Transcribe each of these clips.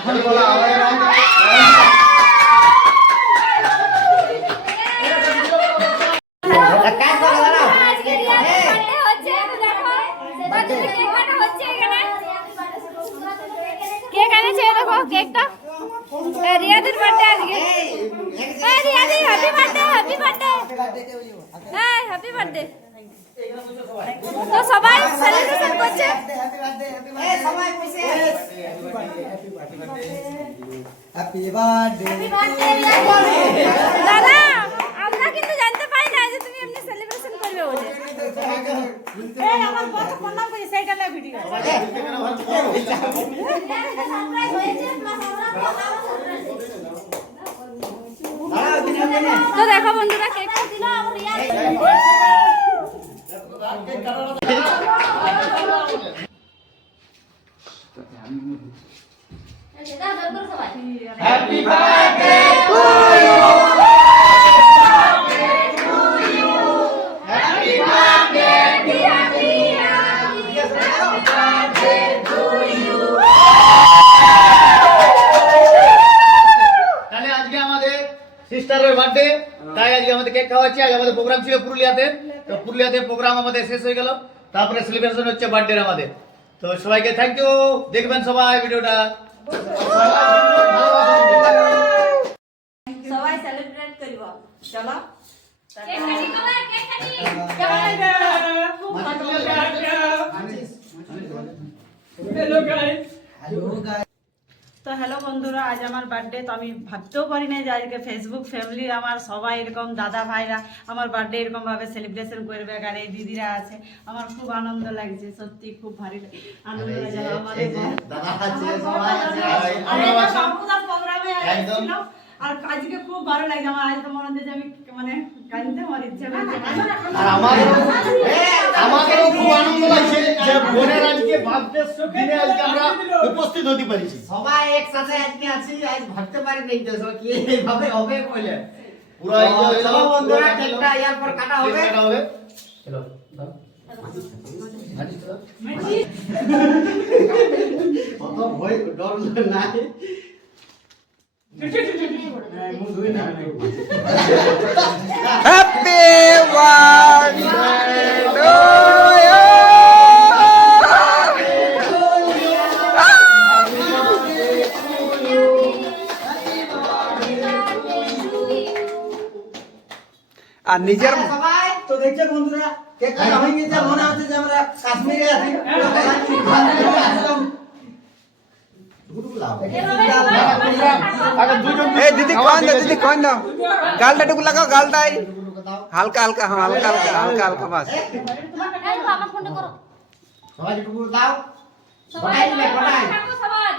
এখন বলা হবে না। কেক এনেছে দেখো কেকটা রিয়াদের বার্থডে আজকে রিয়াদি হ্যাপি বার্থডে হ্যাপি বার্থডে হ্যাঁ হ্যাপি বার্থডে তো সবাই সেলিব্রেশন করছে সবাই পিছে হ্যাপি বার্থডে দাদা আমরা কিন্তু জানতে পারি না যে তুমি এমনি সেলিব্রেশন করবে বলে এই আমার কত প্রণাম করি সেইটা না ভিডিও সারপ্রাইজ হয়েছে প্লাস আমরা তো দেখো বন্ধুরা কেক দিল আমার Riya happy birthday to you happy birthday dear Riya happy birthday to you. তাহলে আজকে আমাদের সিস্টারের বার্থডে, তাই আজকে আমাদের কেক খাওয়াচ্ছি। আজ আমাদের প্রোগ্রাম ছিল পুরুলিয়াতে, তো পুরুলিয়াতে প্রোগ্রাম আমাদের শেষ হয়ে গেল, তারপরে সেলিব্রেশন হচ্ছে বার্থডে আমাদের। তো সবাইকে থ্যাংক ইউ, দেখবেন সবাই ভিডিওটা। সবাই সেলিব্রেট করব চলো কেক কাটি বাবা কেক কাটি তো হ্যালো বন্ধুরা, আজ আমার বার্থডে। তো আমি ভাবতেও পারি না যে আজকে ফেসবুক ফ্যামিলি আমার সবাই এরকম দাদা ভাইরা আমার বার্থডে এরকম ভাবে সেলিব্রেশন করবে, আর এই দিদিরা আছে। আমার খুব আনন্দ লাগছে, সত্যি খুব ভারী আনন্দ লাগছে। আমাদের প্রোগ্রামে আসছিলাম আর আজকে খুব ভালো লাগছে আমার। আজ তো মনে হচ্ছে যে আমি মানে কাঁদতে আমার ইচ্ছা করছে। আর আমাদেরও খুব আনন্দ লাগছে যে বোনের আজকে বার্থডে দিনে আজকে আমরা উপস্থিত হতে পারছি। সবাই একসাথে আজকে আছি, আজ ভাবতে পারি নাই তো কি এইভাবে হবে বলে। পুরো এনজয় হলো বন্ধুরা, কেকটা ইয়ার পর কাটা হবে। চলো কত ভয় ডর নাই। Happy birthday to you. আর নিজের তো দেখছো বন্ধুরা, কেক কাটা হয়ে গেছে, মনে হচ্ছে যে আমরা কাশ্মীরে আছি। এই দিদি কোন দাও, দিদি কোন দাও, গালটা টুকু লাগাও, গালটাই হালকা হালকা, হ্যাঁ হালকা হালকা হালকা হালকা বাস। আমার ফোনটা করো সবাই টুকু দাও, সবাই থাকো সবাই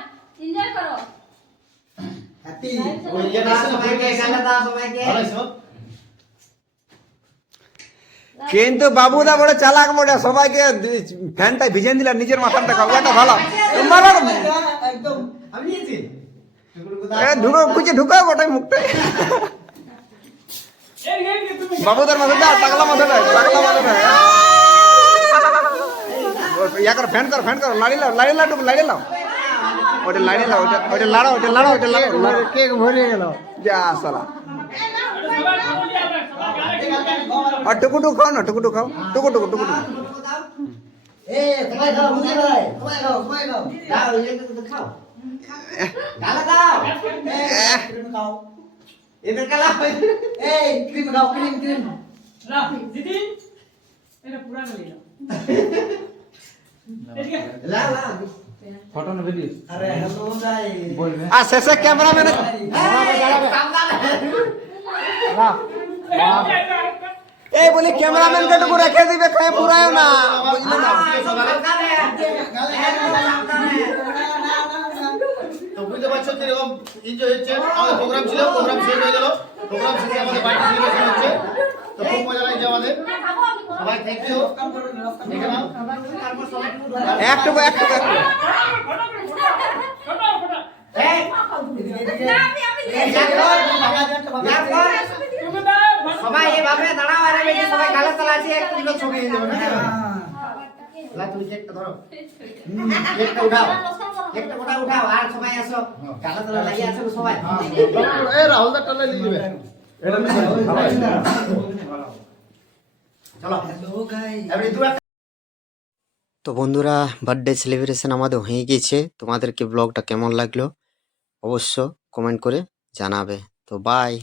এনজয় করো হ্যাপি সবাইকে গালটা দাও সবাইকে। কিন্তু বাবুদা বড় চালাক, বড় সবাইকে ফ্যানটা ভিজে দিলা, নিজের মাথাটা খাও, এটা ভালো। তোমার একদম আমি নিয়েছি ঢুকো, কুচে ঢুকাও গোটাই মুখটাই। বাবুদার মাথাটা টাকলা মাথাটা, টাকলা মাথাটা ইয়া করো, ফ্যান করো, ফ্যান করো, লাড়ি লাও, লাড়ি লাও, টুকু লাড়ি লাও, ওটা লাড়ি লাও, ওটা লাড়ো, ওটা লাড়ো, ওটা লাড়ো। কেক ভরে গেল যা সালা। আর টুকু টুকু খাও না, টুকু টুকু খাও, টুকু টুকু টুকু টুকু। এ সবাই খাও, মুখে ভাই সবাই খাও, সবাই খাও, দাও এই তো খাও, গালা দাও, ক্রিম খাও, এদের গালা, এই ক্রিম খাও, ক্রিম ক্রিম না দিদি এটা পুরা গলি না লা লা ফটো না ভিডিও। আরে হ্যালো ভাই বলবে। আর শেষে ক্যামেরাম্যান এই বলি ক্যামেরাম্যান কে টুকু রেখে দিবে, খায় পুরায় না, বুঝলে না। তো বুঝতে পারছো কিরকম এনজয় হচ্ছে। আমাদের প্রোগ্রাম ছিল, প্রোগ্রাম শেষ হয়ে গেল, প্রোগ্রাম শেষে আমাদের বাড়ি সেলিব্রেশন হচ্ছে। তো খুব মজা লাগছে আমাদের। সবাই থ্যাংক ইউ। দেখে নাও একটু একটু সবাই এইভাবে দাঁড়াও, আর এই সবাই গালে তলা আছে, একটু দিকে ছবি দিয়ে দেবো না। তুমি কেকটা ধরো, কেকটা উঠাও। একটা গোটা উঠাও আর সবাই আসো ডালা তালা লাগিয়ে আছো সবাই এই রাহুল দা টালে নিয়ে যাবে চলো এবারে দু একটা তো বন্ধুরা বার্থডে সেলিব্রেশন আমাদের হয়ে গেছে, তোমাদেরকে ব্লগটা কেমন লাগলো অবশ্য কমেন্ট করে জানাবে। তো বাই।